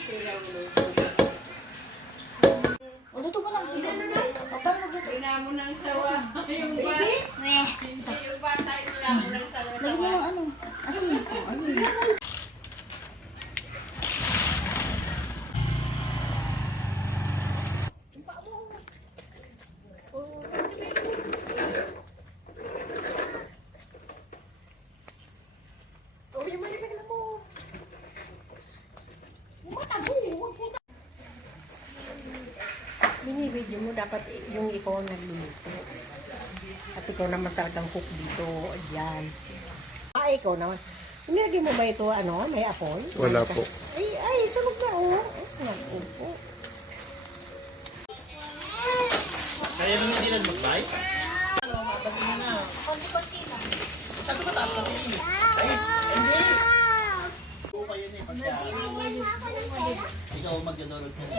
O, luto ba lang? O, paano magluto? Kailangan mo ng sawa. Yung bata. Yung bata, kailangan mo ng sawa. Lagyan mo ng ano? Asin. O, ayun. Binibidyo mo dapat yung ikaw ang nagluluto. At ikaw naman talagang cook dito. Ayan. Ikaw naman. Nilagay mo ba ito, ano, may apol? Wala po. Ay, sunog na, oh. Naku po. Kaya mo hindi lang mag-buy? Ano, matabi na. Konti-konti lang. Sabi ko taas kasi yun. Ay, hindi. Oo kayo na eh. Pagka ikaw mag-download ka na.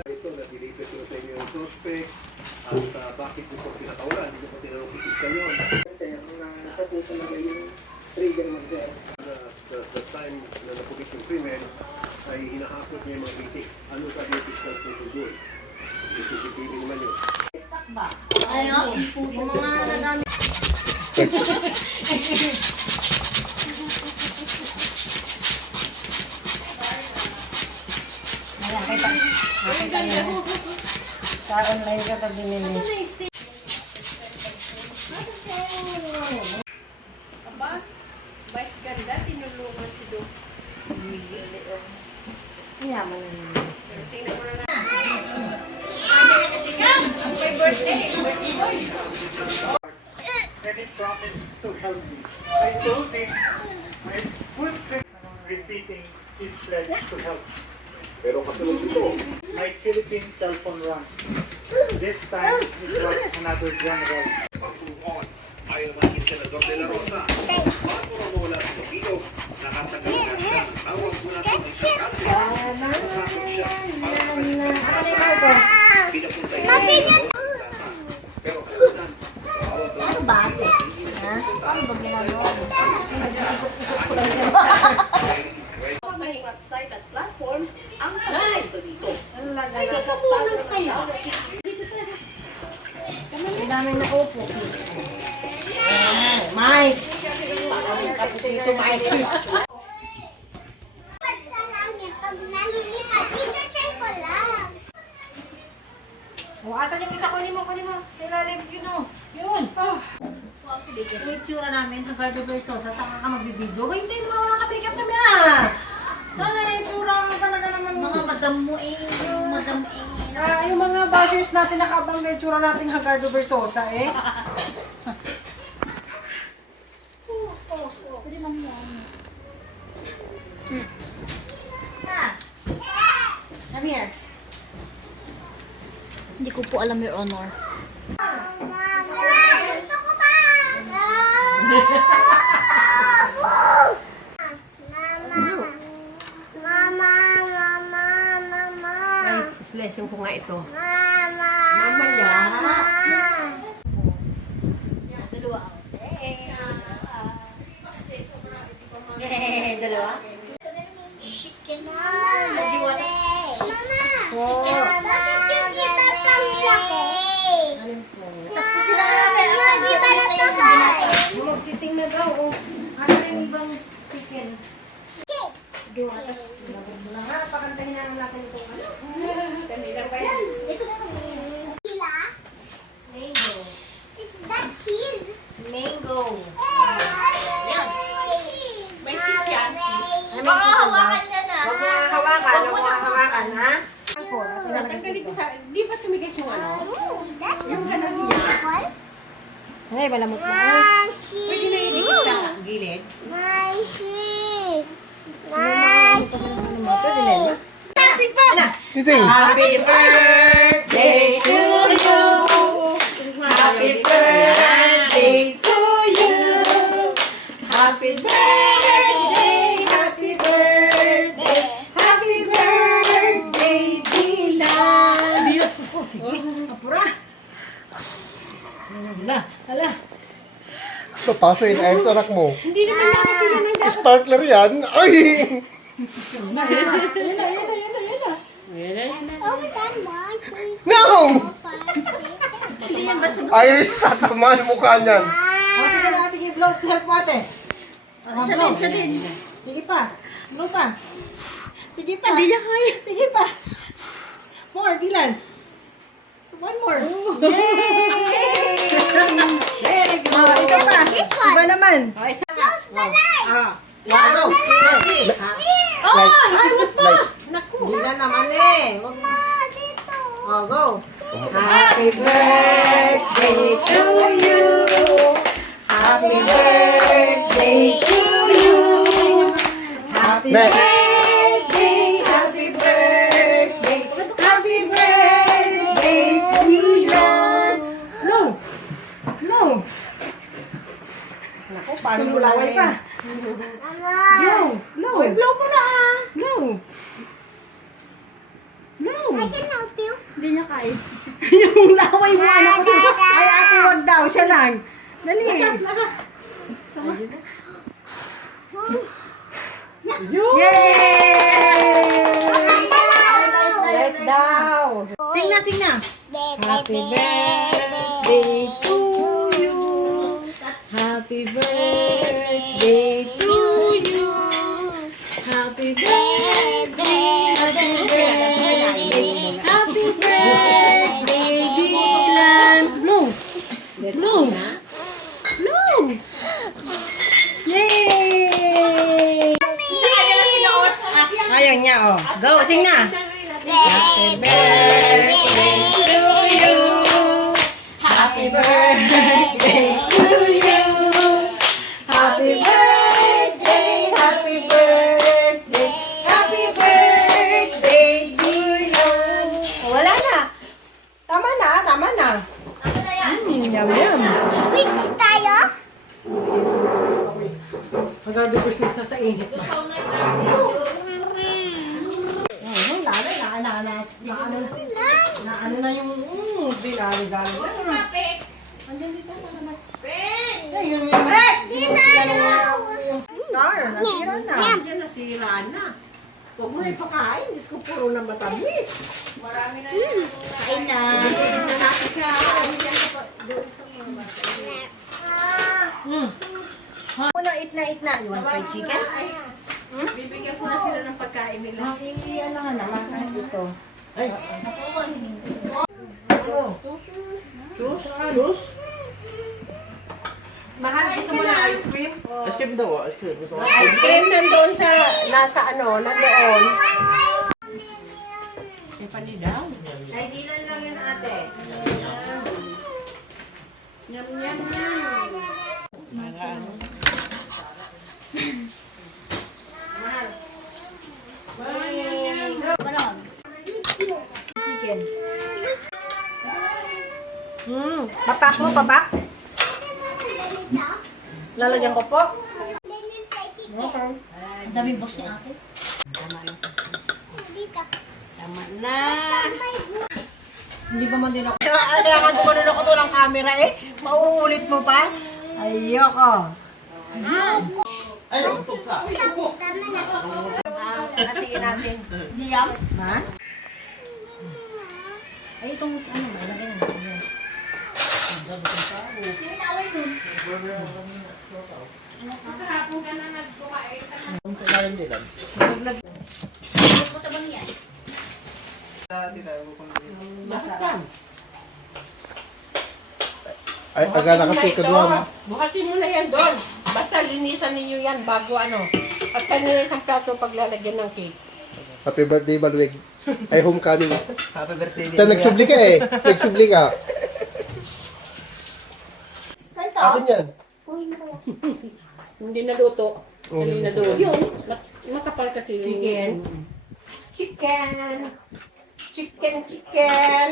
Ito na deliver ko sa inyo yung suspect at bakit mo po pinakawalan, hindi ko pa tinanong pipiskal yun. Tapos talaga yung trigger mag-sir. The time na napulis yung krimen ay hinahakot niya yung mga itik. Ano sabi yung piskal tutugol? CCTV naman yun. Ano? Yung mga nagamit. Nakita niyo. Sa online ka pa binili. Aba, vice ganda, tinulungan si Doc. Yaman na yun. Tingnan mo na na. Happy birthday! Birthday boy! And he promised to help me. I told him my good friend repeating his pledge to help. Pero kasunod ito, My Philippine cell phone run. This time it was another general. pag-move on. Ayon naman kay Senador De La Rosa, bago mawala sa Tokyo, nakatagal na siya ang tawag mula sa musikal. Nakasok siya para sa presidensya. Pinapunta niya sa Rosa. Pero kasunod, bawat daw Ano ba ate? Ha? Paano ba ginagawa mo? May website at platforms ang pag-gusto dito. So, kamunan kayo. ang daming naupo. Mike! Kasi ito Mike. Sa langit, pag nalilipad, i-try ko lang. O, asan yung isa? Kunin mo. Kailalim yun o. Yun. Yung itsura namin, ang Gardo Versosa, saan ka magbibidyo? Hindi mo mga kabigap kami Ano na yung itsura talaga naman. Mga madam mo eh. Yung madam eh. Yung mga bashers natin nakabang na itsura natin ang Gardo Versosa eh. Pwede man yan. Come here. Hindi ko po alam, Your Honor. Mama! Gusto ko pa! Mama! Ay, lesson ko nga ito. Mama! Mamaya. Dalawa. Dalawa? Chicken. Mama! Oh. Bakit yung iba pang laki? Alin po? Tapos sila natin. Yung iba na to Yung magsising na daw. Oh. Asan yung ibang chicken? Dua. Tapos Labog mo na nga. Pakantahin na natin ito. Kanina pa yan. ito na. Sila? Mango. Is that cheese? Mango. Yan. May cheese yan, cheese. Ay, may cheese na. Hawakan niya na. Huwag mo nga hawakan. Huwag mo nga hawakan, ha? Ako. Tanggalin ko sa... Di ba tumigas yung ano? Yung ganas niya. Ay, malamot na. Pwede na idikit sa gilid. Happy birthday to you. Happy birthday to you. Happy birthday, happy birthday, happy birthday, Dylan. Sige, apura. Hala. Papasok yung ayos anak mo. Hindi naman na kasi yan ang Sparkler yan. Ay! Yun na. No! Hindi yan basta Iris, tatamaan mukha niyan. O, sige na, sige, blow, help mo ate. Siya din, siya din. Sige pa, blow pa. Sige pa. Hindi niya kaya. Sige pa. More, Dylan. So, one more. Yay! Very good. Oh, ikaw pa. Iba naman. O, isa na. Wow. Oh! Ay, wag pa. Naku. Dylan naman eh. Wag mo. Oh, go. Happy birthday to you. Happy birthday to you. Happy Next. birthday, happy birthday, happy birthday to you. No. No. Naku, paano mo laway pa? Blow. Blow. Uy, blow mo na ah. Blow. Blow. Hindi niya kaya. Yung laway mo, anak ko. Ay, ate, wag daw. Siya lang. Dali. Lakas. Sama. Yay! Let down. Sing na, sing na. Happy birthday to you. Happy birthday to you. Happy birthday. Happy birthday. Happy birthday, Dylan. Blow. Blow. Blow. Yay! Ayaw niya, oh. Go, sing na. Happy birthday to you. Happy birthday to you. Happy birthday, happy birthday, happy birthday to you. Oh, wala na. Tama na, tama na. Yum, yum. Switch tayo? Magagawa ko sa init ba? Ano na yung dinali-dali. Andiyan dito sa labas. Ayun yung Dar, nasira na. Yan, nasira na. Huwag mo na ipakain. Diyos ko, puro na matamis. Kain na. Dito natin siya. Una, eat na. You want fried chicken? Bibigyan ko na sila ng pagkain nila. Ano nga naman kahit ito. Juice? Mahal, gusto mo na ice cream? Ice cream daw, ice cream. Gusto mo? Ice cream nandun sa, nasa ano, nandoon. May panidaw. Ay, dilan lang yun ate. Yum, yum, yum. Chicken. Papak mo, papak? Lalagyan ko po. Ang daming boss ni ate. Tama na. Hindi pa man din ako. Kailangan ko manunok ko to ng camera eh. Mauulit mo pa? Ayoko. Ay, utog ka. Hatiin natin. Liam? Ha? Ay, itong ano, malagay na natin. Kahapon ka na nagkumain. Kailangan nila. Bakit ka? Ay, agala ka po kaduan. Buhatin mo na yan doon. Basta linisan ninyo yan bago ano. At kanina isang plato paglalagyan ng cake. Happy birthday, Balwig. Ay, homecoming. Happy birthday din. Ito, nagsubli ka eh. Nagsubli ka. Akin yan. Hindi naluto. Hindi na doon. Yung makapal kasi yung chicken. Chicken.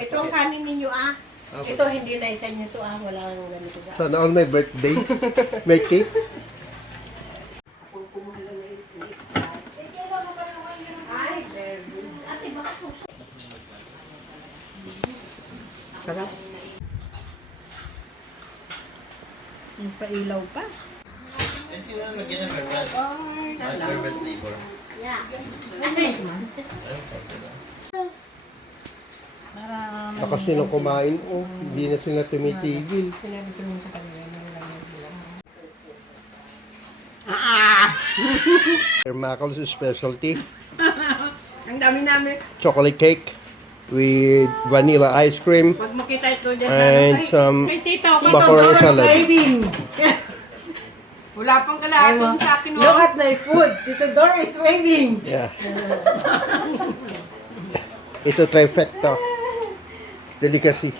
Ito ang kanin ninyo ah. Ito hindi na isa nyo to ah. Wala nang ganito ba. Sana all my birthday. May cake. Ay, very good. Sarap. Pailaw pa. Eh, sino ang lagyan ng herbal? Herbal flavor. Baka sila kumain, oh, hindi na sila tumitigil. Sinabi ko nun sa kanila. Sir Mackle's specialty, Ang dami namin. chocolate cake with vanilla ice cream Pag makita ito dyan and some tita, macaroni salad. Wala pang kalahati sa akin. Look at my food. Tito Dor is waving. Yeah. It's a trifecta. Delicacy.